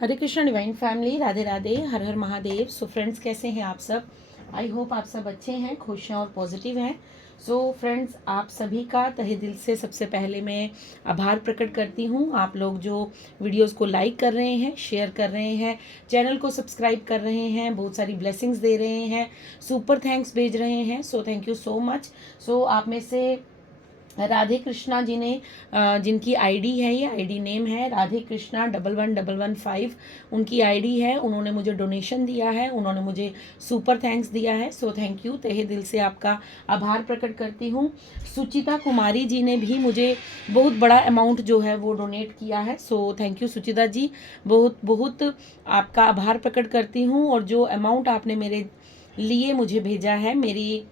हरे Krishna divine family, Radhe Radhe, हर हर Mahadev. So friends, कैसे हैं आप सब? आई होप आप सब अच्छे हैं, खुश हैं और पॉजिटिव हैं। सो फ्रेंड्स, आप सभी का तहे दिल से सबसे पहले मैं आभार प्रकट करती हूँ। आप लोग जो वीडियोस को लाइक कर रहे हैं, शेयर कर रहे हैं, चैनल को सब्सक्राइब कर रहे हैं, बहुत सारी ब्लेसिंग्स दे रहे हैं, सुपर थैंक्स भेज रहे हैं। So thank you so much. So आप में से राधे कृष्णा जी ने जिनकी आईडी है, ये आईडी नेम है राधे कृष्णा 11115, उनकी आईडी है। उन्होंने मुझे डोनेशन दिया है, उन्होंने मुझे सुपर थैंक्स दिया है। सो थैंक यू, तहे दिल से आपका आभार प्रकट करती हूँ। सुचिता कुमारी जी ने भी मुझे बहुत बड़ा अमाउंट जो है वो डोनेट किया है। सो थैंक यू सुचिता जी, बहुत बहुत आपका आभार प्रकट करती हूँ। और जो अमाउंट आपने मेरे लिए मुझे भेजा है, मेरी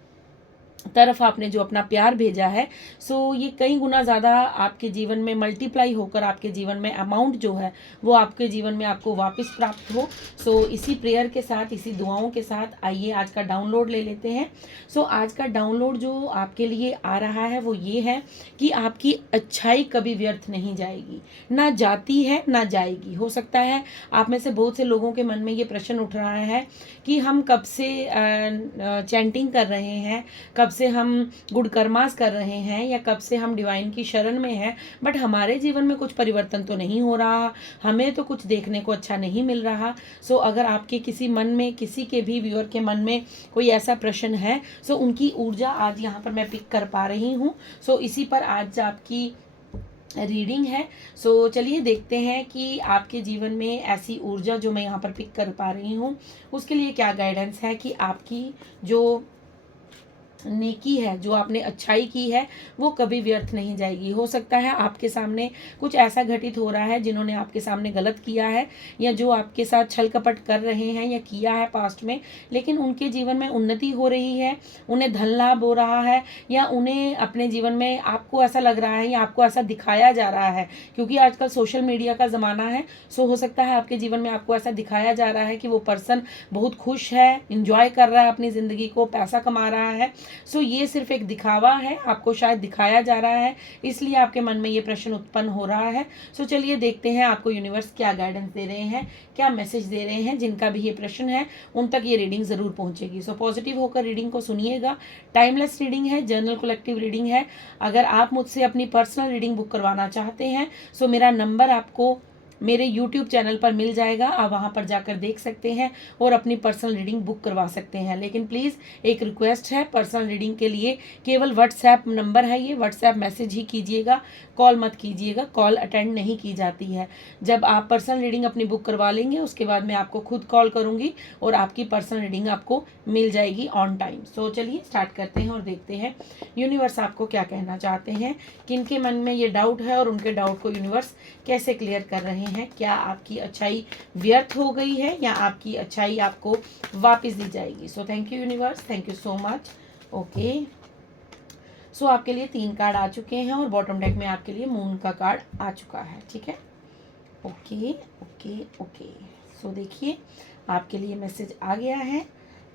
तरफ आपने जो अपना प्यार भेजा है, सो ये कई गुना ज़्यादा आपके जीवन में मल्टीप्लाई होकर आपके जीवन में अमाउंट जो है वो आपके जीवन में आपको वापस प्राप्त हो। सो इसी प्रेयर के साथ, इसी दुआओं के साथ आइए आज का डाउनलोड ले लेते हैं। सो आज का डाउनलोड जो आपके लिए आ रहा है वो ये है कि आपकी अच्छाई कभी व्यर्थ नहीं जाएगी, ना जाती है ना जाएगी। हो सकता है आप में से बहुत से लोगों के मन में ये प्रश्न उठ रहा है कि हम कब से चैंटिंग कर रहे हैं, कब से हम गुड कर्मास कर रहे हैं, या कब से हम डिवाइन की शरण में हैं, बट हमारे जीवन में कुछ परिवर्तन तो नहीं हो रहा, हमें तो कुछ देखने को अच्छा नहीं मिल रहा। सो अगर आपके किसी मन में, किसी के भी व्यूअर के मन में कोई ऐसा प्रश्न है, सो उनकी ऊर्जा आज यहाँ पर मैं पिक कर पा रही हूँ। सो इसी पर आज आपकी रीडिंग है। सो चलिए देखते हैं कि आपके जीवन में ऐसी ऊर्जा जो मैं यहाँ पर पिक कर पा रही हूँ उसके लिए क्या गाइडेंस है कि आपकी जो नेकी है, जो आपने अच्छाई की है, वो कभी व्यर्थ नहीं जाएगी। हो सकता है आपके सामने कुछ ऐसा घटित हो रहा है, जिन्होंने आपके सामने गलत किया है या जो आपके साथ छल कपट कर रहे हैं या किया है पास्ट में, लेकिन उनके जीवन में उन्नति हो रही है, उन्हें धन लाभ हो रहा है, या उन्हें अपने जीवन में आपको ऐसा लग रहा है या आपको ऐसा दिखाया जा रहा है, क्योंकि आजकल सोशल मीडिया का ज़माना है। सो हो सकता है आपके जीवन में आपको ऐसा दिखाया जा रहा है कि वो पर्सन बहुत खुश है, इंजॉय कर रहा है अपनी ज़िंदगी को, पैसा कमा रहा है। सो ये सिर्फ एक दिखावा है, आपको शायद दिखाया जा रहा है, इसलिए आपके मन में ये प्रश्न उत्पन्न हो रहा है। सो चलिए देखते हैं आपको यूनिवर्स क्या गाइडेंस दे रहे हैं, क्या मैसेज दे रहे हैं। जिनका भी ये प्रश्न है उन तक ये रीडिंग ज़रूर पहुंचेगी। सो पॉजिटिव होकर रीडिंग को सुनिएगा। टाइमलेस रीडिंग है, जर्नल कलेक्टिव रीडिंग है। अगर आप मुझसे अपनी पर्सनल रीडिंग बुक करवाना चाहते हैं, सो मेरा नंबर आपको मेरे YouTube चैनल पर मिल जाएगा, आप वहाँ पर जाकर देख सकते हैं और अपनी पर्सनल रीडिंग बुक करवा सकते हैं। लेकिन प्लीज़ एक रिक्वेस्ट है, पर्सनल रीडिंग के लिए केवल व्हाट्सएप नंबर है, ये व्हाट्सएप मैसेज ही कीजिएगा, कॉल मत कीजिएगा, कॉल अटेंड नहीं की जाती है। जब आप पर्सनल रीडिंग अपनी बुक करवा लेंगे उसके बाद मैं आपको खुद कॉल करूँगी और आपकी पर्सनल रीडिंग आपको मिल जाएगी ऑन टाइम। सो चलिए स्टार्ट करते हैं और देखते हैं यूनिवर्स आपको क्या कहना चाहते हैं, किनके मन में ये डाउट है और उनके डाउट को यूनिवर्स कैसे क्लियर कर रहे हैं। क्या आपकी अच्छाई व्यर्थ हो गई है या आपकी अच्छाई आपको वापस दी जाएगी? So thank you universe, thank you so much. Okay, so आपके लिए 3 कार्ड आ चुके हैं और बॉटम डेक में आपके लिए मून का कार्ड आ चुका है। ठीक है, ओके ओके ओके। सो देखिए आपके लिए मैसेज आ गया है।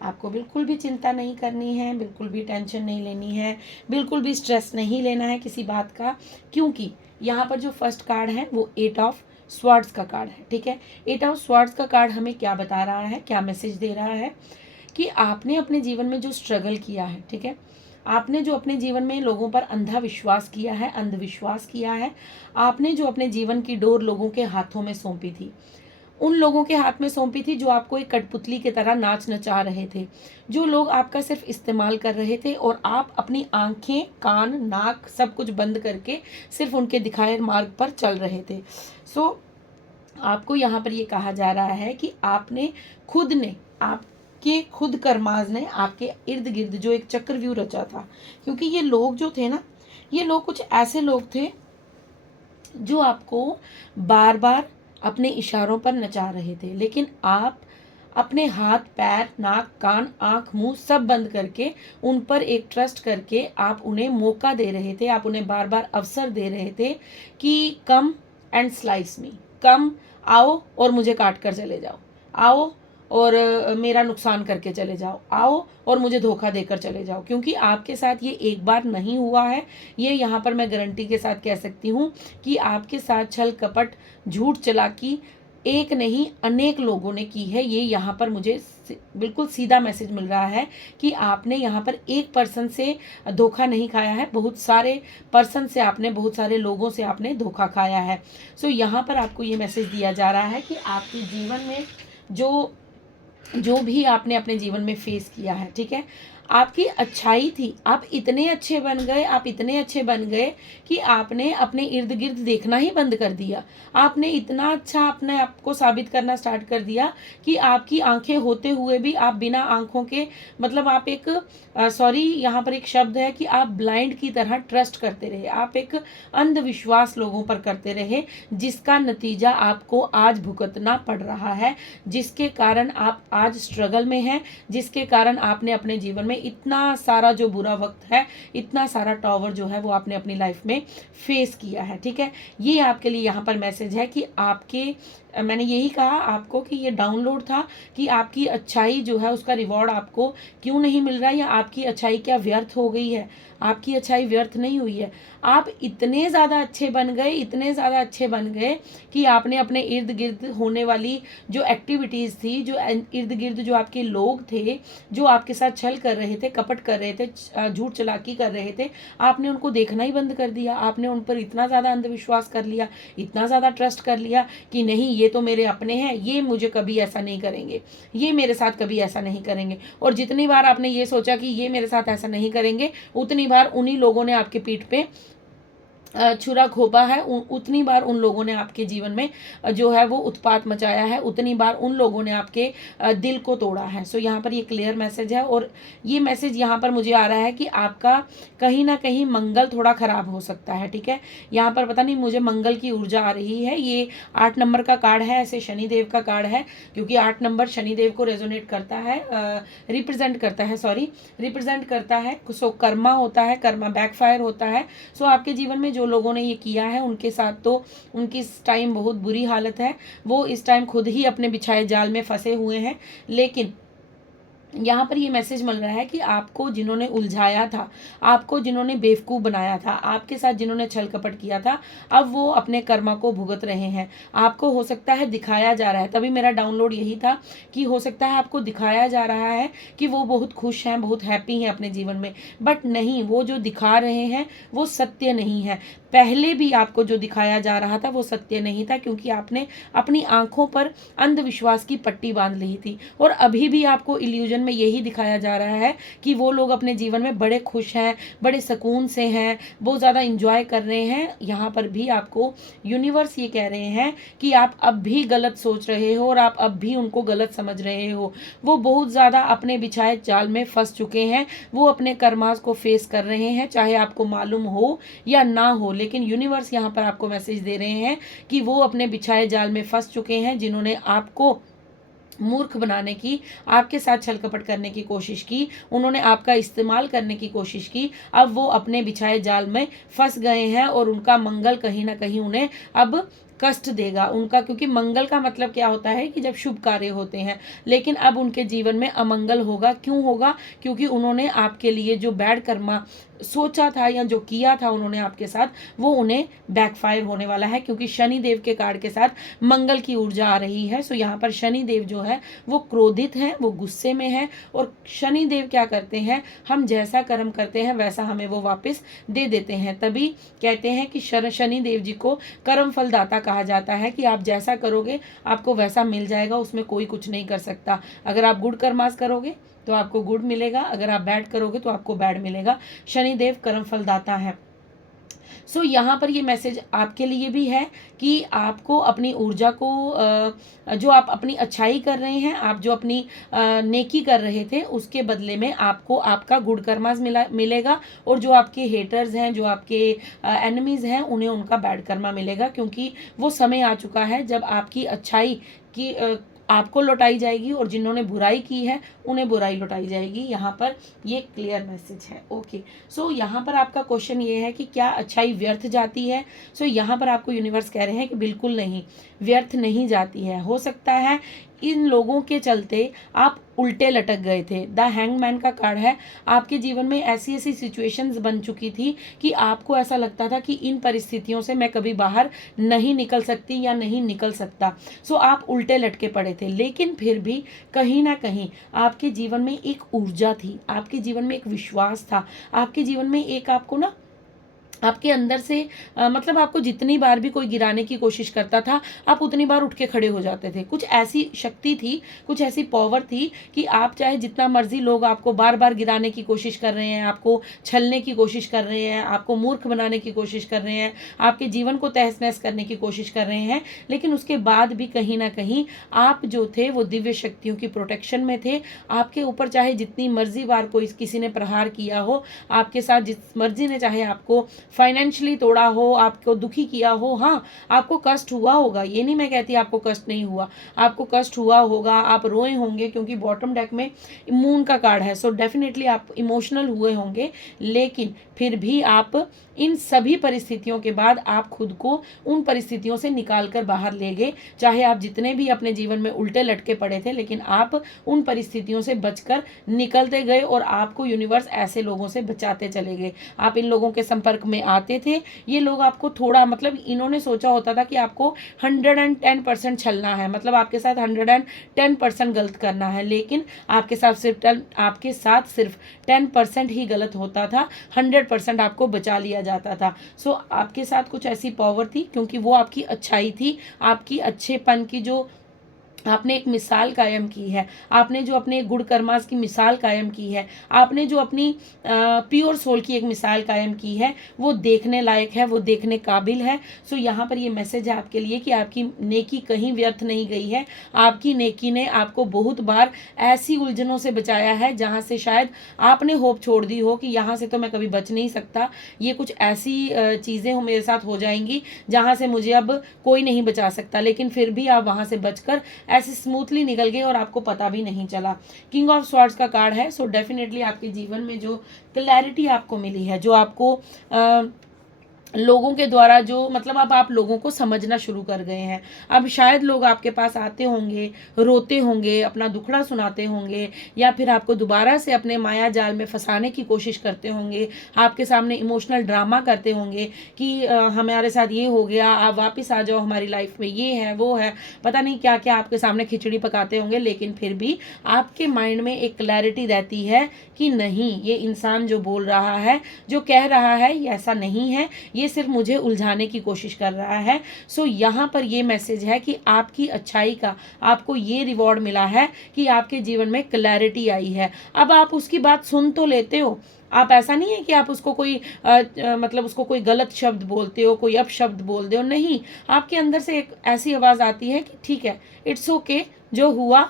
आपको बिल्कुल भी चिंता नहीं करनी है, बिल्कुल भी टेंशन नहीं लेनी है, बिल्कुल भी स्ट्रेस नहीं लेना है किसी बात का, क्योंकि यहाँ पर जो फर्स्ट कार्ड है वो 8 ऑफ स्वॉर्ड्स का कार्ड है। ठीक है, 8 ऑफ स्वॉर्ड्स का कार्ड हमें क्या बता रहा है, क्या मैसेज दे रहा है कि आपने अपने जीवन में जो स्ट्रगल किया है, ठीक है, आपने जो अपने जीवन में लोगों पर अंधा विश्वास किया है, अंधविश्वास किया है, आपने जो अपने जीवन की डोर लोगों के हाथों में सौंपी थी, उन लोगों के हाथ में सौंपी थी जो आपको एक कठपुतली की तरह नाच नचा रहे थे, जो लोग आपका सिर्फ इस्तेमाल कर रहे थे और आप अपनी आंखें, कान, नाक सब कुछ बंद करके सिर्फ उनके दिखाए मार्ग पर चल रहे थे। सो आपको यहाँ पर ये कहा जा रहा है कि आपने खुद ने, आपके खुद कर्माज ने आपके इर्द गिर्द जो एक चक्रव्यूह रचा था, क्योंकि ये लोग जो थे ना, ये लोग कुछ ऐसे लोग थे जो आपको बार बार अपने इशारों पर नचा रहे थे, लेकिन आप अपने हाथ, पैर, नाक, कान, आँख, मुंह सब बंद करके उन पर एक ट्रस्ट करके आप उन्हें मौका दे रहे थे, आप उन्हें बार बार अवसर दे रहे थे कि कम एंड स्लाइस मी, कम आओ और मुझे काट कर चले जाओ, आओ और मेरा नुकसान करके चले जाओ, आओ और मुझे धोखा देकर चले जाओ। क्योंकि आपके साथ ये एक बार नहीं हुआ है, ये यहाँ पर मैं गारंटी के साथ कह सकती हूँ कि आपके साथ छल कपट, झूठ, चालाकी एक नहीं अनेक लोगों ने की है। ये यहाँ पर मुझे बिल्कुल सीधा मैसेज मिल रहा है कि आपने यहाँ पर एक पर्सन से धोखा नहीं खाया है, बहुत सारे पर्सन से आपने, बहुत सारे लोगों से आपने धोखा खाया है। सो यहाँ पर आपको ये मैसेज दिया जा रहा है कि आपके जीवन में जो भी आपने अपने जीवन में फेस किया है, ठीक है, आपकी अच्छाई थी, आप इतने अच्छे बन गए, आप इतने अच्छे बन गए कि आपने अपने इर्द गिर्द देखना ही बंद कर दिया। आपने इतना अच्छा अपने आप को साबित करना स्टार्ट कर दिया कि आपकी आंखें होते हुए भी आप बिना आंखों के, मतलब आप एक सॉरी यहाँ पर एक शब्द है कि आप ब्लाइंड की तरह ट्रस्ट करते रहे, आप एक अंधविश्वास लोगों पर करते रहे, जिसका नतीजा आपको आज भुगतना पड़ रहा है, जिसके कारण आप आज स्ट्रगल में हैं, जिसके कारण आपने अपने जीवन में इतना सारा जो बुरा वक्त है, इतना सारा टॉवर जो है वो आपने अपनी लाइफ में फेस किया है। ठीक है, ये आपके लिए यहाँ पर मैसेज है कि आपके, मैंने यही कहा आपको कि ये डाउनलोड था कि आपकी अच्छाई जो है उसका रिवॉर्ड आपको क्यों नहीं मिल रहा है, या आपकी अच्छाई क्या व्यर्थ हो गई है। आपकी अच्छाई व्यर्थ नहीं हुई है, आप इतने ज़्यादा अच्छे बन गए, इतने ज़्यादा अच्छे बन गए कि आपने अपने इर्द गिर्द होने वाली जो एक्टिविटीज़ थी, जो इर्द गिर्द जो आपके लोग थे, जो आपके साथ छल कर रहे थे, कपट कर रहे थे, झूठ चलाकी कर रहे थे, आपने उनको देखना ही बंद कर दिया। आपने उन पर इतना ज़्यादा अंधविश्वास कर लिया, इतना ज़्यादा ट्रस्ट कर लिया कि नहीं ये तो मेरे अपने हैं, ये मुझे कभी ऐसा नहीं करेंगे, ये मेरे साथ कभी ऐसा नहीं करेंगे। और जितनी बार आपने ये सोचा कि ये मेरे साथ ऐसा नहीं करेंगे, उतनी बार उन्हीं लोगों ने आपके पीठ पे छुरा घोंपा है, उतनी बार उन लोगों ने आपके जीवन में जो है वो उत्पात मचाया है, उतनी बार उन लोगों ने आपके दिल को तोड़ा है। सो यहाँ पर ये क्लियर मैसेज है, और ये मैसेज यहाँ पर मुझे आ रहा है कि आपका कहीं ना कहीं मंगल थोड़ा खराब हो सकता है। ठीक है, यहाँ पर पता नहीं मुझे मंगल की ऊर्जा आ रही है। ये 8 नंबर का कार्ड है, ऐसे शनिदेव का कार्ड है, क्योंकि 8 नंबर शनिदेव को रेजोनेट करता है, रिप्रेजेंट करता है। सो कर्मा होता है, कर्मा बैकफायर होता है। सो आपके जीवन में जो लोगों ने ये किया है उनके साथ तो उनकी इस टाइम बहुत बुरी हालत है, वो इस टाइम खुद ही अपने बिछाए जाल में फंसे हुए हैं। लेकिन यहाँ पर ये मैसेज मिल रहा है कि आपको जिन्होंने उलझाया था, आपको जिन्होंने बेवकूफ़ बनाया था, आपके साथ जिन्होंने छल कपट किया था, अब वो अपने कर्मा को भुगत रहे हैं। आपको हो सकता है दिखाया जा रहा है, तभी मेरा डाउनलोड यही था कि हो सकता है आपको दिखाया जा रहा है कि वो बहुत खुश हैं, बहुत हैप्पी हैं अपने जीवन में, बट नहीं, वो जो दिखा रहे हैं वो सत्य नहीं है। पहले भी आपको जो दिखाया जा रहा था वो सत्य नहीं था, क्योंकि आपने अपनी आंखों पर अंधविश्वास की पट्टी बांध ली थी। और अभी भी आपको इल्यूजन में यही दिखाया जा रहा है कि वो लोग अपने जीवन में बड़े खुश हैं, बड़े सुकून से हैं, बहुत ज़्यादा इंजॉय कर रहे हैं। यहाँ पर भी आपको यूनिवर्स ये कह रहे हैं कि आप अब भी गलत सोच रहे हो और आप अब भी उनको गलत समझ रहे हो। वो बहुत ज़्यादा अपने बिछाए जाल में फंस चुके हैं, वो अपने कर्मास को फेस कर रहे हैं, चाहे आपको मालूम हो या ना हो। लेकिन यूनिवर्स यहाँ पर आपको मैसेज दे रहे हैं कि वो अपने बिछाए जाल में फंस चुके हैं, जिन्होंने आपको मूर्ख बनाने की, आपके साथ छल कपट करने की कोशिश की, उन्होंने आपका इस्तेमाल करने की कोशिश की। अब वो अपने बिछाए जाल में फंस गए हैं और उनका मंगल कहीं ना कहीं उन्हें अब कष्ट देगा उनका, क्योंकि मंगल का मतलब क्या होता है कि जब शुभ कार्य होते हैं, लेकिन अब उनके जीवन में अमंगल होगा। क्यों होगा? क्योंकि उन्होंने आपके लिए जो बैड कर्मा सोचा था या जो किया था उन्होंने आपके साथ, वो उन्हें बैकफायर होने वाला है, क्योंकि शनि देव के कार्ड के साथ मंगल की ऊर्जा आ रही है। सो यहाँ पर शनि देव जो है वो क्रोधित हैं, वो गुस्से में हैं, और शनि देव क्या करते हैं, हम जैसा कर्म करते हैं वैसा हमें वो वापस दे देते हैं। तभी कहते हैं कि शनि देव जी को कर्म फलदाता कहा जाता है, कि आप जैसा करोगे आपको वैसा मिल जाएगा, उसमें कोई कुछ नहीं कर सकता। अगर आप गुड कर्मास करोगे तो आपको गुड मिलेगा, अगर आप बैड करोगे तो आपको बैड मिलेगा। शनिदेव कर्म फलदाता है। सो यहाँ पर ये मैसेज आपके लिए भी है कि आपको अपनी ऊर्जा को जो आप अपनी अच्छाई कर रहे हैं, आप जो अपनी नेकी कर रहे थे, उसके बदले में आपको आपका गुड कर्मास मिलेगा, और जो आपके हेटर्स हैं, जो आपके एनिमीज़ हैं, उन्हें उनका बैड कर्मा मिलेगा, क्योंकि वो समय आ चुका है जब आपकी अच्छाई की आपको लौटाई जाएगी, और जिन्होंने बुराई की है उन्हें बुराई लौटाई जाएगी। यहाँ पर ये क्लियर मैसेज है। ओके, सो यहाँ पर आपका क्वेश्चन ये है कि क्या अच्छाई व्यर्थ जाती है? सो यहाँ पर आपको यूनिवर्स कह रहे हैं कि बिल्कुल नहीं, व्यर्थ नहीं जाती है। हो सकता है इन लोगों के चलते आप उल्टे लटक गए थे। द हैंगमैन का कार्ड है, आपके जीवन में ऐसी ऐसी सिचुएशंस बन चुकी थी कि आपको ऐसा लगता था कि इन परिस्थितियों से मैं कभी बाहर नहीं निकल सकती या नहीं निकल सकता। सो आप उल्टे लटके पड़े थे, लेकिन फिर भी कहीं ना कहीं आपके जीवन में एक ऊर्जा थी, आपके जीवन में एक विश्वास था, आपके जीवन में एक आपको ना आपके अंदर से मतलब आपको जितनी बार भी कोई गिराने की कोशिश करता था, आप उतनी बार उठ के खड़े हो जाते थे। कुछ ऐसी शक्ति थी, कुछ ऐसी पावर थी कि आप चाहे जितना मर्जी लोग आपको बार बार गिराने की कोशिश कर रहे हैं, आपको छलने की कोशिश कर रहे हैं, आपको मूर्ख बनाने की कोशिश कर रहे हैं, आपके जीवन को तहस नहस करने की कोशिश कर रहे हैं, लेकिन उसके बाद भी कहीं ना कहीं आप जो थे वो दिव्य शक्तियों की प्रोटेक्शन में थे। आपके ऊपर चाहे जितनी मर्जी बार कोई किसी ने प्रहार किया हो, आपके साथ जिस मर्जी ने चाहे आपको फाइनेंशियली तोड़ा हो, आपको दुखी किया हो, हाँ आपको कष्ट हुआ होगा, ये नहीं मैं कहती आपको कष्ट नहीं हुआ, आपको कष्ट हुआ होगा, आप रोए होंगे, क्योंकि बॉटम डेक में मून का कार्ड है। सो डेफिनेटली आप इमोशनल हुए होंगे, लेकिन फिर भी आप इन सभी परिस्थितियों के बाद आप खुद को उन परिस्थितियों से निकाल कर बाहर ले गए। चाहे आप जितने भी अपने जीवन में उल्टे लटके पड़े थे, लेकिन आप उन परिस्थितियों से बचकर निकलते गए और आपको यूनिवर्स ऐसे लोगों से बचाते चले गए। आप इन लोगों के संपर्क में आते थे, ये लोग आपको थोड़ा मतलब इन्होंने सोचा होता था कि आपको 110% छलना है, मतलब आपके साथ 110% गलत करना है, लेकिन आपके साथ सिर्फ 10% ही गलत होता था, 100% आपको बचा लिया जाता था। सो आपके साथ कुछ ऐसी पावर थी, क्योंकि वो आपकी अच्छाई थी, आपकी अच्छेपन की जो आपने एक मिसाल कायम की है, आपने जो अपने गुड कर्मास की मिसाल कायम की है, आपने जो अपनी प्योर सोल की एक मिसाल कायम की है, वो देखने लायक है, वो देखने काबिल है। सो यहाँ पर ये मैसेज है आपके लिए कि आपकी नेकी कहीं व्यर्थ नहीं गई है। आपकी नेकी ने आपको बहुत बार ऐसी उलझनों से बचाया है जहाँ से शायद आपने होप छोड़ दी हो कि यहाँ से तो मैं कभी बच नहीं सकता, ये कुछ ऐसी चीज़ें हो मेरे साथ हो जाएंगी जहाँ से मुझे अब कोई नहीं बचा सकता, लेकिन फिर भी आप वहाँ से बचकर ऐसे स्मूथली निकल गए और आपको पता भी नहीं चला। किंग ऑफ स्वॉर्ड्स का कार्ड है। सो डेफिनेटली आपके जीवन में जो क्लैरिटी आपको मिली है, जो आपको लोगों के द्वारा जो मतलब अब आप लोगों को समझना शुरू कर गए हैं। अब शायद लोग आपके पास आते होंगे, रोते होंगे, अपना दुखड़ा सुनाते होंगे, या फिर आपको दोबारा से अपने माया जाल में फंसाने की कोशिश करते होंगे, आपके सामने इमोशनल ड्रामा करते होंगे कि हमारे साथ ये हो गया, आप वापस आ जाओ हमारी लाइफ में, ये है वो है, पता नहीं क्या क्या आपके सामने खिचड़ी पकाते होंगे, लेकिन फिर भी आपके माइंड में एक क्लैरिटी रहती है कि नहीं, ये इंसान जो बोल रहा है, जो कह रहा है, ये ऐसा नहीं है, ये सिर्फ मुझे उलझाने की कोशिश कर रहा है। सो यहाँ पर ये मैसेज है कि आपकी अच्छाई का आपको ये रिवॉर्ड मिला है कि आपके जीवन में क्लैरिटी आई है। अब आप उसकी बात सुन तो लेते हो, आप ऐसा नहीं है कि आप उसको कोई मतलब उसको कोई गलत शब्द बोलते हो, कोई अपशब्द बोलते हो, नहीं, आपके अंदर से एक ऐसी आवाज़ आती है कि ठीक है, इट्स ओके, जो हुआ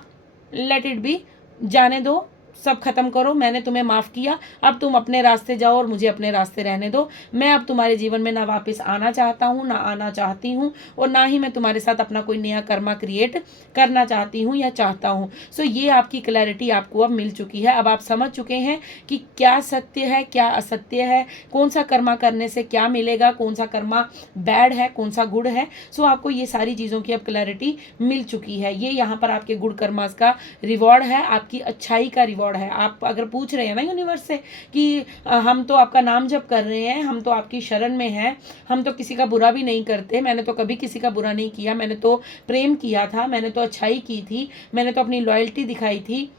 लेट इट बी, जाने दो, सब खत्म करो, मैंने तुम्हें माफ़ किया, अब तुम अपने रास्ते जाओ और मुझे अपने रास्ते रहने दो। मैं अब तुम्हारे जीवन में ना वापस आना चाहता हूँ, ना आना चाहती हूँ, और ना ही मैं तुम्हारे साथ अपना कोई नया कर्मा क्रिएट करना चाहती हूँ या चाहता हूँ। सो ये आपकी क्लैरिटी आपको अब मिल चुकी है। अब आप समझ चुके हैं कि क्या सत्य है, क्या असत्य है, कौन सा कर्मा करने से क्या मिलेगा, कौन सा कर्मा बैड है, कौन सा गुड है। सो आपको ये सारी चीज़ों की अब क्लैरिटी मिल चुकी है। ये यहाँ पर आपके गुड कर्मास का रिवॉर्ड है, आपकी अच्छाई का रिवॉर्ड है। आप अगर पूछ रहे हैं ना यूनिवर्स से कि हम तो आपका नाम जप कर रहे हैं, हम तो आपकी शरण में हैं, हम तो किसी का बुरा भी नहीं करते, मैंने तो कभी किसी का बुरा नहीं किया, मैंने तो प्रेम किया था, मैंने तो अच्छाई की थी, मैंने तो अपनी लॉयल्टी दिखाई थी,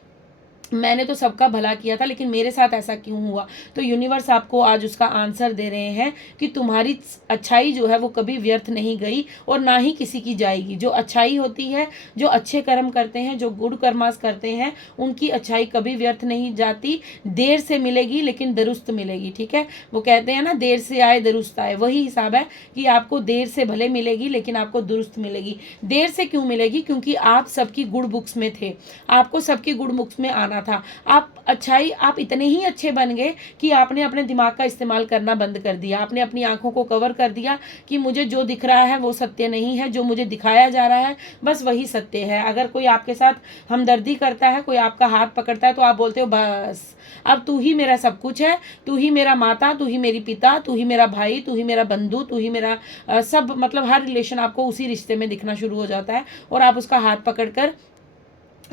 मैंने तो सबका भला किया था, लेकिन मेरे साथ ऐसा क्यों हुआ। तो यूनिवर्स आपको आज उसका आंसर दे रहे हैं कि तुम्हारी अच्छाई जो है वो कभी व्यर्थ नहीं गई और ना ही किसी की जाएगी। जो अच्छाई होती है, जो अच्छे कर्म करते हैं, जो गुड कर्मास करते हैं, उनकी अच्छाई कभी व्यर्थ नहीं जाती। देर से मिलेगी लेकिन दुरुस्त मिलेगी। ठीक है, वो कहते हैं ना, देर से आए दुरुस्त आए, वही हिसाब है कि आपको देर से भले मिलेगी लेकिन आपको दुरुस्त मिलेगी। देर से क्यों मिलेगी? क्योंकि आप सबकी गुड बुक्स में थे, आपको सबकी गुड बुक्स में आना था। आप इतने ही अच्छे बन गए कि आपने अपने दिमाग का इस्तेमाल करना बंद कर दिया, आपने अपनी आंखों को कवर कर दिया कि मुझे जो दिख रहा है वो सत्य नहीं है, जो मुझे दिखाया जा रहा है बस वही सत्य है। अगर कोई आपके साथ हमदर्दी करता है, कोई आपका हाथ पकड़ता है, तो आप बोलते हो बस अब तू ही मेरा सब कुछ है, तू ही मेरा माता, तू ही मेरी पिता, तू ही मेरा भाई, तू ही मेरा बंधु, तू ही मेरा सब, मतलब हर रिलेशन आपको उसी रिश्ते में दिखना शुरू हो जाता है और आप उसका हाथ पकड़कर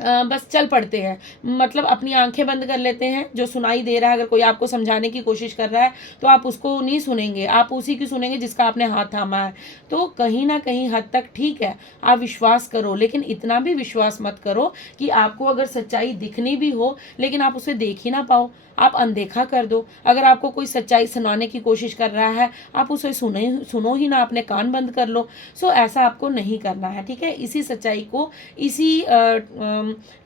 बस चल पड़ते हैं, मतलब अपनी आंखें बंद कर लेते हैं। जो सुनाई दे रहा है, अगर कोई आपको समझाने की कोशिश कर रहा है तो आप उसको नहीं सुनेंगे, आप उसी की सुनेंगे जिसका आपने हाथ थामा है। तो कहीं ना कहीं हद तक ठीक है, आप विश्वास करो, लेकिन इतना भी विश्वास मत करो कि आपको अगर सच्चाई दिखनी भी हो लेकिन आप उसे देख ही ना पाओ, आप अनदेखा कर दो। अगर आपको कोई सच्चाई सुनाने की कोशिश कर रहा है, आप उसे सुनो ही ना, अपने कान बंद कर लो। सो ऐसा आपको नहीं करना है, ठीक है। इसी सच्चाई को, इसी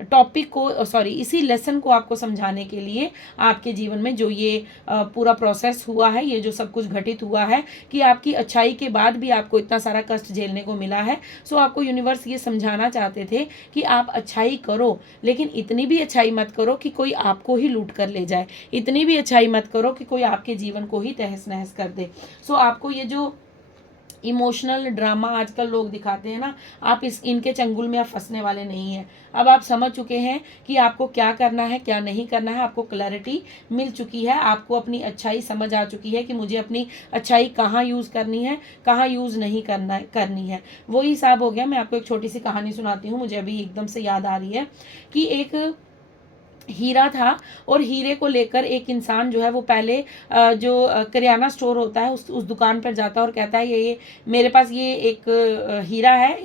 टॉपिक को, सॉरी, इसी लेसन को आपको समझाने के लिए आपके जीवन में जो ये पूरा प्रोसेस हुआ है, ये जो सब कुछ घटित हुआ है कि आपकी अच्छाई के बाद भी आपको इतना सारा कष्ट झेलने को मिला है। सो आपको यूनिवर्स ये समझाना चाहते थे कि आप अच्छाई करो, लेकिन इतनी भी अच्छाई मत करो कि कोई आपको ही लूट कर ले जाए, इतनी भी अच्छाई मत करो कि कोई आपके जीवन को ही तहस नहस कर दे। सो आपको ये जो इमोशनल ड्रामा आजकल लोग दिखाते हैं ना, आप इनके चंगुल में आप फंसने वाले नहीं हैं। अब आप समझ चुके हैं कि आपको क्या करना है, क्या नहीं करना है, आपको क्लैरिटी मिल चुकी है, आपको अपनी अच्छाई समझ आ चुकी है कि मुझे अपनी अच्छाई कहाँ यूज़ करनी है, कहाँ यूज़ नहीं करनी है। वही हिसाब हो गया। मैं आपको एक छोटी सी कहानी सुनाती हूँ, मुझे अभी एकदम से याद आ रही है कि एक हीरा था, और हीरे को लेकर एक इंसान जो है वो पहले जो किराना स्टोर होता है उस दुकान पर जाता है और कहता है ये मेरे पास ये एक हीरा है,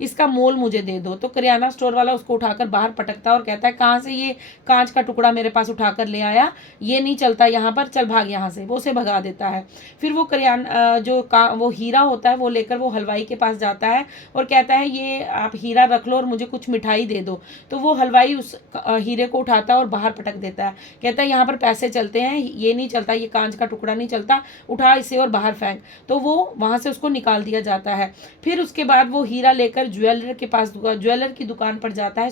इसका मोल मुझे दे दो। तो किराना स्टोर वाला उसको उठाकर बाहर पटकता है और कहता है कहाँ से ये कांच का टुकड़ा मेरे पास उठाकर ले आया, ये नहीं चलता यहाँ पर, चल भाग यहाँ से। वो उसे भगा देता है। फिर वो वो हीरा होता है वो लेकर वो हलवाई के पास जाता है और कहता है ये आप हीरा रख लो और मुझे कुछ मिठाई दे दो। तो वो हलवाई उस हीरे को उठाता है और बाहर पटक देता है, कहता है यहाँ पर पैसे चलते हैं, ये नहीं चलता, ये कांच का टुकड़ा नहीं चलता, उठा इसे और बाहर फेंक। तो वो वहां से उसको निकाल दिया जाता है। फिर उसके बाद वो हीरा लेकर ज्वेलर की दुकान पर जाता है,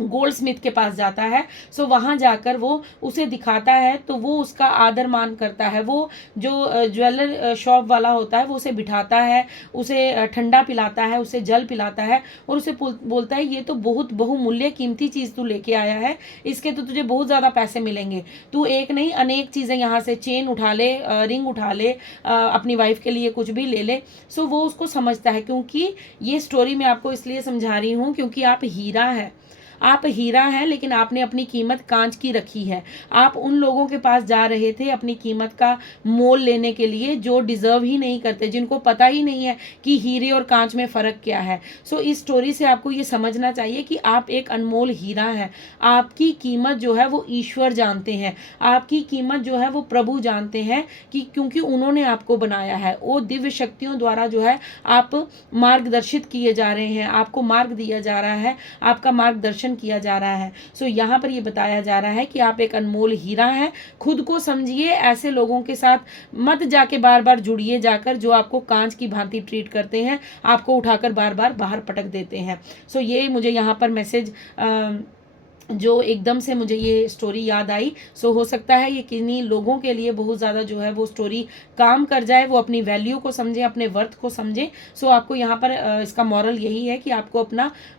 गोल्ड स्मिथ के पास जाता है। सो वहाँ जाकर वो उसे दिखाता है, तो वो उसका आदर मान करता है। वो जो ज्वेलर शॉप वाला होता है वो उसे बिठाता है, उसे ठंडा पिलाता है, उसे जल पिलाता है और उसे बोलता है ये तो बहुत बहुमूल्य कीमती चीज़ तू लेके आया है, इसके तो तुझे बहुत ज़्यादा पैसे मिलेंगे, तू एक नहीं अनेक चीज़ें यहाँ से, चेन उठा ले, रिंग उठा ले, अपनी वाइफ के लिए कुछ भी ले ले। सो वो उसको समझता है, क्योंकि ये स्टोरी मैं आपको इसलिए समझा रही हूँ क्योंकि आप हीरा है, आप हीरा हैं, लेकिन आपने अपनी कीमत कांच की रखी है। आप उन लोगों के पास जा रहे थे अपनी कीमत का मोल लेने के लिए जो डिजर्व ही नहीं करते, जिनको पता ही नहीं है कि हीरे और कांच में फ़र्क क्या है। सो इस स्टोरी से आपको ये समझना चाहिए कि आप एक अनमोल हीरा है। आपकी कीमत जो है वो ईश्वर जानते हैं, आपकी कीमत जो है वो प्रभु जानते हैं, कि क्योंकि उन्होंने आपको बनाया है। वो दिव्य शक्तियों द्वारा जो है आप मार्गदर्शित किए जा रहे हैं, आपको मार्ग दिया जा रहा है, आपका मार्गदर्शन किया जा रहा है। सो यहाँ पर ये बताया जा रहा है कि आप एक अनमोल हीरा हैं। खुद को समझिए, ऐसे लोगों के साथ मत जाके बार बार जुड़िए जाकर जो आपको कांच की भांति ट्रीट करते हैं, आपको उठाकर बार बार बाहर पटक देते हैं। सो ये मुझे यहाँ पर मैसेज जो एकदम से मुझे ये स्टोरी याद आई। सो हो सकता है ये किन्हीं लोगों के लिए बहुत ज़्यादा जो है वो स्टोरी काम कर जाए, वो अपनी वैल्यू को समझे, अपने वर्थ को समझे। सो आपको यहाँ पर इसका मॉरल यही है कि आपको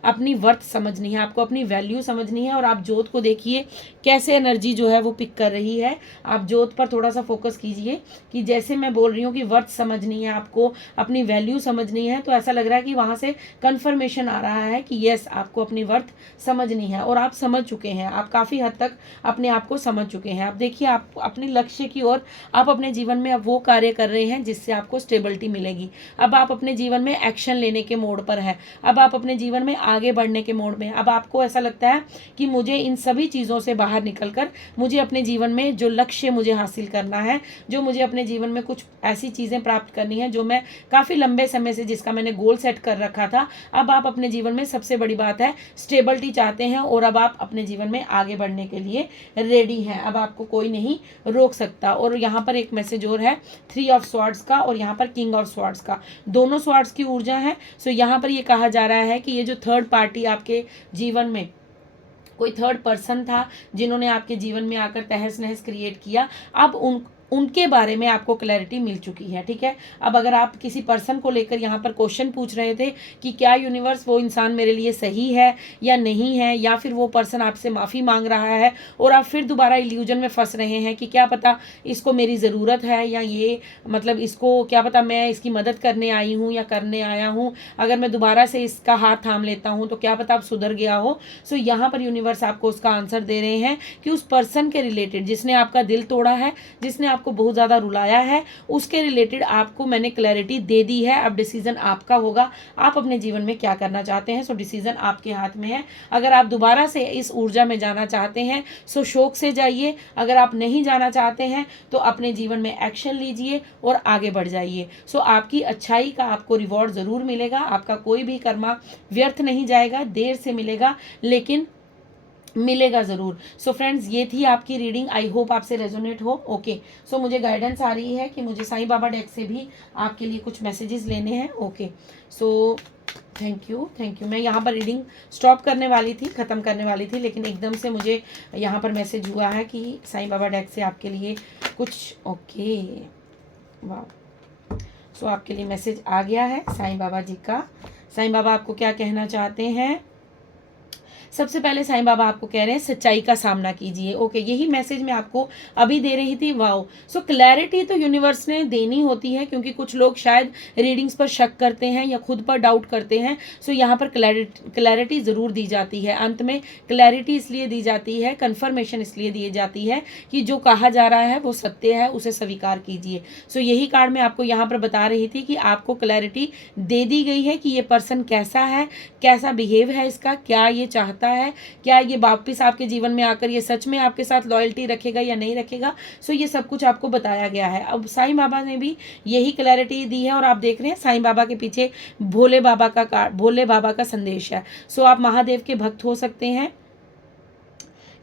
अपनी वर्थ समझनी है, आपको अपनी वैल्यू समझनी है। और आप जोत को देखिए कैसे एनर्जी जो है वो पिक कर रही है। आप जोत पर थोड़ा सा फोकस कीजिए कि जैसे मैं बोल रही हूँ कि वर्थ समझनी है, आपको अपनी वैल्यू समझनी है, तो ऐसा लग रहा है कि वहाँ से कन्फर्मेशन आ रहा है कि यस, आपको अपनी वर्थ समझनी है और आप समझ चुके हैं। आप काफ़ी हद तक अपने आप को समझ चुके हैं। आप देखिए, आप अपने लक्ष्य की ओर, आप अपने जीवन में अब वो कार्य कर रहे हैं जिससे आपको स्टेबिलिटी मिलेगी। अब आप अपने जीवन में एक्शन लेने के मोड पर हैं, अब आप अपने जीवन में आगे बढ़ने के मोड में। अब आपको ऐसा लगता है कि मुझे इन सभी चीज़ों से बाहर निकलकर मुझे अपने जीवन में जो लक्ष्य मुझे हासिल करना है, जो मुझे अपने जीवन में कुछ ऐसी चीज़ें प्राप्त करनी है जो मैं काफ़ी लंबे समय से जिसका मैंने गोल सेट कर रखा था। अब आप अपने जीवन में, सबसे बड़ी बात है, स्टेबिलिटी चाहते हैं और अब आप अपने जीवन में आगे बढ़ने के लिए रेडी हैं। अब आपको कोई नहीं रोक सकता। और यहाँ पर एक मैसेज और है, 3 ऑफ स्वॉर्ड्स का और यहाँ पर किंग ऑफ स्वॉर्ड्स का, दोनों स्वॉर्ड्स की ऊर्जा है। सो यहाँ पर ये कहा जा रहा है कि ये जो थर्ड पार्टी आपके जीवन में, कोई थर्ड पर्सन था जिन्होंने आपके जीवन में आकर तहस नहस क्रिएट किया, अब उनके बारे में आपको क्लैरिटी मिल चुकी है, ठीक है। अब अगर आप किसी पर्सन को लेकर यहाँ पर क्वेश्चन पूछ रहे थे कि क्या यूनिवर्स वो इंसान मेरे लिए सही है या नहीं है, या फिर वो पर्सन आपसे माफ़ी मांग रहा है और आप फिर दोबारा इल्यूजन में फंस रहे हैं कि क्या पता इसको मेरी ज़रूरत है, या ये मतलब इसको क्या पता मैं इसकी मदद करने आई हूँ या करने आया हूँ, अगर मैं दोबारा से इसका हाथ थाम लेता हूँ तो क्या पता आप सुधर गया हो। सो यहाँ पर यूनिवर्स आपको उसका आंसर दे रहे हैं कि उस पर्सन के रिलेटेड जिसने आपका दिल तोड़ा है, जिसने आपको बहुत ज़्यादा रुलाया है, उसके रिलेटेड आपको मैंने क्लैरिटी दे दी है। अब डिसीजन आपका होगा, आप अपने जीवन में क्या करना चाहते हैं। सो डिसीजन आपके हाथ में है। अगर आप दोबारा से इस ऊर्जा में जाना चाहते हैं सो शौक से जाइए, अगर आप नहीं जाना चाहते हैं तो अपने जीवन में एक्शन लीजिए और आगे बढ़ जाइए। सो आपकी अच्छाई का आपको रिवॉर्ड ज़रूर मिलेगा, आपका कोई भी कर्मा व्यर्थ नहीं जाएगा, देर से मिलेगा लेकिन मिलेगा ज़रूर। सो फ्रेंड्स, ये थी आपकी रीडिंग, आई होप आपसे रेजोनेट हो। ओके, सो मुझे गाइडेंस आ रही है कि मुझे साईं बाबा डेक से भी आपके लिए कुछ मैसेजेस लेने हैं। Okay, so thank you, thank you. मैं यहाँ पर रीडिंग स्टॉप करने वाली थी, ख़त्म करने वाली थी, लेकिन एकदम से मुझे यहाँ पर मैसेज हुआ है कि साईं बाबा डेक से आपके लिए कुछ, ओके वाह। सो आपके लिए मैसेज आ गया है साईं बाबा जी का। साईं बाबा आपको क्या कहना चाहते हैं? सबसे पहले साईं बाबा आपको कह रहे हैं सच्चाई का सामना कीजिए। ओके, यही मैसेज मैं आपको अभी दे रही थी। वाओ, सो क्लैरिटी तो यूनिवर्स ने देनी होती है, क्योंकि कुछ लोग शायद रीडिंग्स पर शक करते हैं या खुद पर डाउट करते हैं। सो यहाँ पर क्लैरिटी ज़रूर दी जाती है। अंत में क्लैरिटी इसलिए दी जाती है, कन्फर्मेशन इसलिए दी जाती है कि जो कहा जा रहा है वो सत्य है, उसे स्वीकार कीजिए। सो यही कार्ड मैं आपको यहाँ पर बता रही थी कि आपको क्लैरिटी दे दी गई है कि ये पर्सन कैसा है, कैसा बिहेव है इसका, क्या ये चाहता है, क्या ये वापिस आपके जीवन में आकर ये सच में आपके साथ लॉयल्टी रखेगा या नहीं रखेगा। सो ये सब कुछ आपको बताया गया है। अब साईं बाबा ने भी यही क्लैरिटी दी है और आप देख रहे हैं साईं बाबा के पीछे भोले बाबा का संदेश है। सो आप महादेव के भक्त हो सकते हैं।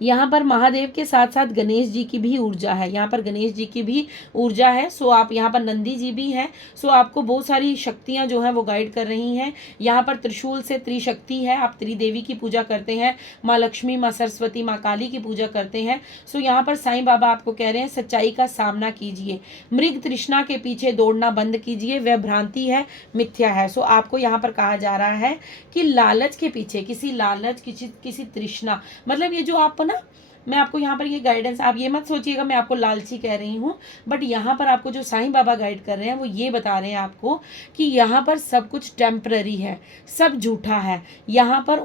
यहाँ पर महादेव के साथ साथ गणेश जी की भी ऊर्जा है, यहाँ पर गणेश जी की भी ऊर्जा है। सो आप यहाँ पर नंदी जी भी हैं। सो आपको बहुत सारी शक्तियाँ जो हैं वो गाइड कर रही हैं। यहाँ पर त्रिशूल से त्रिशक्ति है, आप त्रिदेवी की पूजा करते हैं, माँ लक्ष्मी, माँ सरस्वती, माँ काली की पूजा करते हैं। सो यहाँ पर साईं बाबा आपको कह रहे हैं सच्चाई का सामना कीजिए, मृग तृष्णा के पीछे दौड़ना बंद कीजिए, वह भ्रांति है, मिथ्या है। सो आपको यहाँ पर कहा जा रहा है कि लालच के पीछे, किसी लालच, किसी तृष्णा, मतलब ये जो आप ना, मैं आपको यहाँ पर ये गाइडेंस, आप ये मत सोचिएगा मैं आपको लालची कह रही हूँ, बट यहाँ पर आपको जो साईं बाबा गाइड कर रहे हैं वो ये बता रहे हैं आपको कि यहाँ पर सब कुछ टेम्पररी है, सब झूठा है। यहाँ पर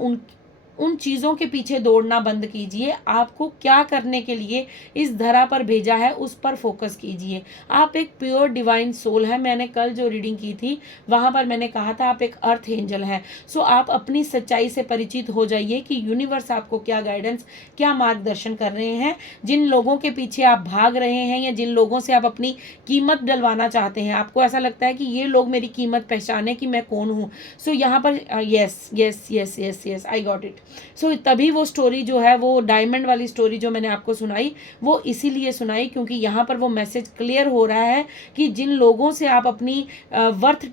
उन चीज़ों के पीछे दौड़ना बंद कीजिए। आपको क्या करने के लिए इस धरा पर भेजा है उस पर फोकस कीजिए। आप एक प्योर डिवाइन सोल है। मैंने कल जो रीडिंग की थी वहाँ पर मैंने कहा था आप एक अर्थ एंजल हैं। सो आप अपनी सच्चाई से परिचित हो जाइए कि यूनिवर्स आपको क्या गाइडेंस, क्या मार्गदर्शन कर रहे हैं। जिन लोगों के पीछे आप भाग रहे हैं या जिन लोगों से आप अपनी कीमत डलवाना चाहते हैं, आपको ऐसा लगता है कि ये लोग मेरी कीमत पहचाने कि मैं कौन हूँ। सो यहाँ पर yes yes yes yes yes, I got it. So तभी वो स्टोरी जो है, वो डायमंड वाली स्टोरी जो मैंने आपको सुनाई, वो इसीलिए सुनाई क्योंकि यहाँ पर वो मैसेज क्लियर हो रहा है कि जिन लोगों से आप अपनी वर्थ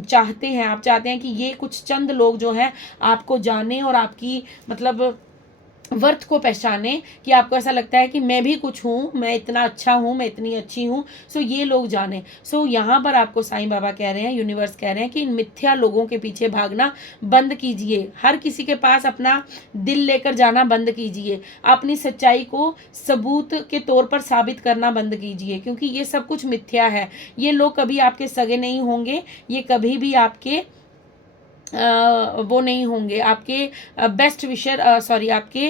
चाहते हैं, आप चाहते हैं कि ये कुछ चंद लोग जो हैं आपको जाने और आपकी मतलब वर्थ को पहचाने, कि आपको ऐसा लगता है कि मैं भी कुछ हूँ, मैं इतना अच्छा हूँ, मैं इतनी अच्छी हूँ, सो ये लोग जाने। सो यहाँ पर आपको साईं बाबा कह रहे हैं, यूनिवर्स कह रहे हैं कि इन मिथ्या लोगों के पीछे भागना बंद कीजिए। हर किसी के पास अपना दिल लेकर जाना बंद कीजिए। अपनी सच्चाई को सबूत के तौर पर साबित करना बंद कीजिए, क्योंकि ये सब कुछ मिथ्या है। ये लोग कभी आपके सगे नहीं होंगे, ये कभी भी आपके वो नहीं होंगे, आपके बेस्ट विशर, सॉरी आपके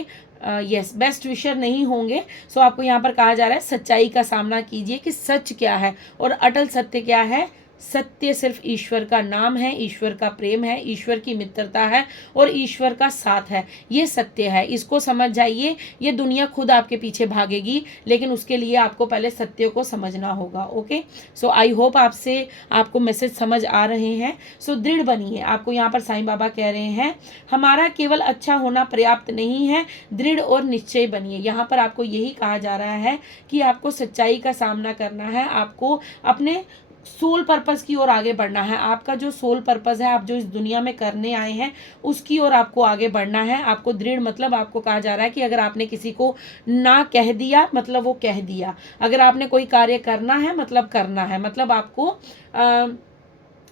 यस बेस्ट विशर नहीं होंगे। सो आपको यहाँ पर कहा जा रहा है सच्चाई का सामना कीजिए कि सच क्या है और अटल सत्य क्या है। सत्य सिर्फ ईश्वर का नाम है, ईश्वर का प्रेम है, ईश्वर की मित्रता है और ईश्वर का साथ है। ये सत्य है, इसको समझ जाइए। ये दुनिया खुद आपके पीछे भागेगी, लेकिन उसके लिए आपको पहले सत्य को समझना होगा। ओके, सो आई होप आपको मैसेज समझ आ रहे हैं। सो दृढ़ बनिए। आपको यहाँ पर साईं बाबा कह रहे हैं हमारा केवल अच्छा होना पर्याप्त नहीं है, दृढ़ और निश्चय बनिए। यहाँ पर आपको यही कहा जा रहा है कि आपको सच्चाई का सामना करना है। आपको अपने सोल पर्पस की ओर आगे बढ़ना है। आपका जो सोल पर्पस है, आप जो इस दुनिया में करने आए हैं, उसकी ओर आपको आगे बढ़ना है। आपको दृढ़, मतलब आपको कहा जा रहा है कि अगर आपने किसी को ना कह दिया, मतलब वो कह दिया। अगर आपने कोई कार्य करना है, मतलब करना है, मतलब आपको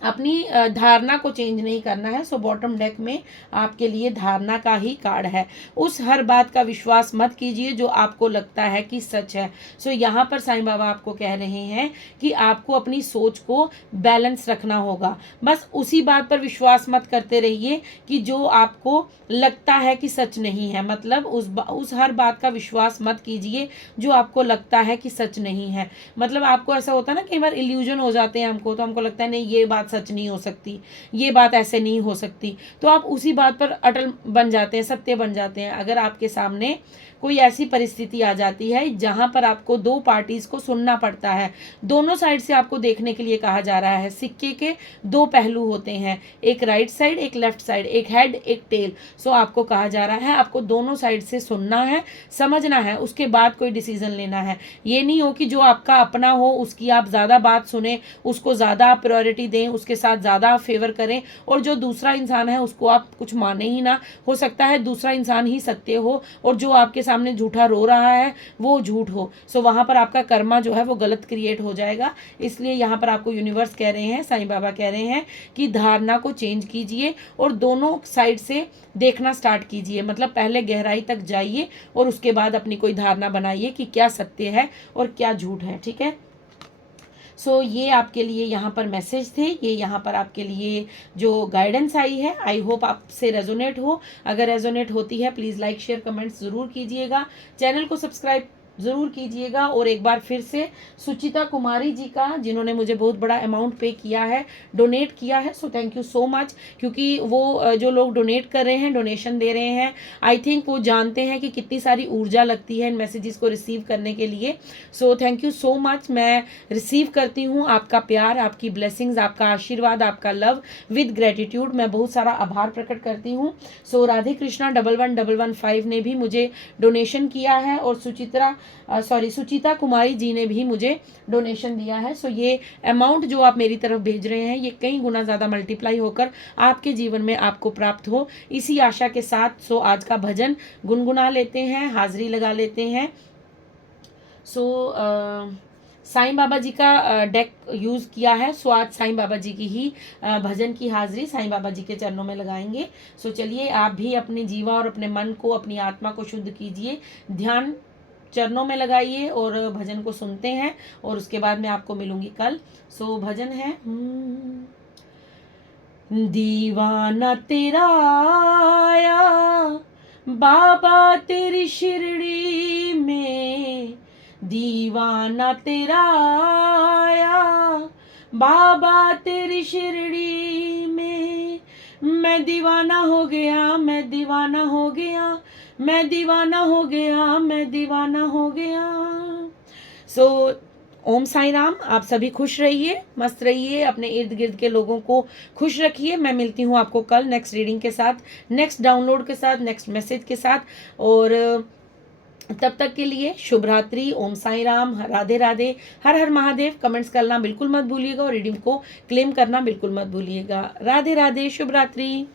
अपनी धारणा को चेंज नहीं करना है। सो बॉटम डेक में आपके लिए धारणा का ही कार्ड है। उस हर बात का विश्वास मत कीजिए जो आपको लगता है कि सच है। सो यहाँ पर साईं बाबा आपको कह रहे हैं कि आपको अपनी सोच को बैलेंस रखना होगा। बस उसी बात पर विश्वास मत करते रहिए कि जो आपको लगता है कि सच नहीं है। मतलब उस हर बात का विश्वास मत कीजिए जो आपको लगता है कि सच नहीं है। मतलब आपको ऐसा होता है ना, कई बार इल्यूजन हो जाते हैं हमको, तो हमको लगता है नहीं ये बात सच नहीं हो सकती, ये बात ऐसे नहीं हो सकती, तो आप उसी बात पर अटल बन जाते हैं, सत्य बन जाते हैं। अगर आपके सामने कोई ऐसी परिस्थिति आ जाती है जहां पर आपको दो पार्टीज को सुनना पड़ता है, दोनों साइड से आपको देखने के लिए कहा जा रहा है। सिक्के के दो पहलू होते हैं, एक राइट साइड, एक लेफ्ट साइड, एक हेड, एक टेल। सो आपको कहा जा रहा है आपको दोनों साइड से सुनना है, समझना है, उसके बाद कोई डिसीजन लेना है। ये नहीं हो कि जो आपका अपना हो उसकी आप ज़्यादा बात सुने, उसको ज़्यादा आप प्रायोरिटी दें, उसके साथ ज़्यादा आप फेवर करें, और जो दूसरा इंसान है उसको आप कुछ माने ही ना। हो सकता है दूसरा इंसान ही सत्य हो और जो आपके सामने झूठा रो रहा है वो झूठ हो। सो वहाँ पर आपका कर्मा जो है वो गलत क्रिएट हो जाएगा। इसलिए यहाँ पर आपको यूनिवर्स कह रहे हैं, साईं बाबा कह रहे हैं कि धारणा को चेंज कीजिए और दोनों साइड से देखना स्टार्ट कीजिए। मतलब पहले गहराई तक जाइए और उसके बाद अपनी कोई धारणा बनाइए कि क्या सत्य है और क्या झूठ है। ठीक है। सो ये आपके लिए यहाँ पर मैसेज थे, ये यहाँ पर आपके लिए जो गाइडेंस आई है। आई होप आपसे रेजोनेट हो। अगर रेजोनेट होती है प्लीज़ लाइक शेयर कमेंट्स ज़रूर कीजिएगा, चैनल को सब्सक्राइब ज़रूर कीजिएगा। और एक बार फिर से सुचिता कुमारी जी का, जिन्होंने मुझे बहुत बड़ा अमाउंट पे किया है, डोनेट किया है, सो थैंक यू सो मच। क्योंकि वो जो लोग डोनेट कर रहे हैं, डोनेशन दे रहे हैं, आई थिंक वो जानते हैं कि कितनी सारी ऊर्जा लगती है इन मैसेजेस को रिसीव करने के लिए। सो थैंक यू सो मच। मैं रिसीव करती हूँ आपका प्यार, आपकी ब्लेसिंग्स, आपका आशीर्वाद, आपका लव विद ग्रेटिट्यूड। मैं बहुत सारा आभार प्रकट करती हूँ। सो राधे कृष्णा 11115 ने भी मुझे डोनेशन किया है और सुचिता कुमारी जी ने भी मुझे डोनेशन दिया है। सो ये अमाउंट जो आप मेरी तरफ भेज रहे हैं ये कई गुना ज़्यादा मल्टीप्लाई होकर आपके जीवन में आपको प्राप्त हो, इसी आशा के साथ सो आज का भजन गुनगुना लेते हैं, हाजिरी लगा लेते हैं। सो साईं बाबा जी का डेक यूज़ किया है। सो आज साईं बाबा जी की ही भजन की हाजिरी साईं बाबा जी के चरणों में लगाएंगे। सो चलिए आप भी अपने जीवा और अपने मन को, अपनी आत्मा को शुद्ध कीजिए, ध्यान चरणों में लगाइए और भजन को सुनते हैं और उसके बाद मैं आपको मिलूंगी कल। सो भजन है, दीवाना तेरा आया बाबा तेरी शिरडी में, दीवाना तेरा आया बाबा तेरी शिरडी में, मैं दीवाना हो गया, मैं दीवाना हो गया, मैं दीवाना हो गया, मैं दीवाना हो गया। सो ओम साई राम। आप सभी खुश रहिए, मस्त रहिए, अपने इर्द गिर्द के लोगों को खुश रखिए। मैं मिलती हूँ आपको कल नेक्स्ट रीडिंग के साथ, नेक्स्ट डाउनलोड के साथ, नेक्स्ट मैसेज के साथ। और तब तक के लिए शुभ रात्रि, ओम साई राम, राधे राधे, हर हर महादेव। कमेंट्स करना बिल्कुल मत भूलिएगा और रीडिंग को क्लेम करना बिल्कुल मत भूलिएगा। राधे राधे, शुभ रात्रि।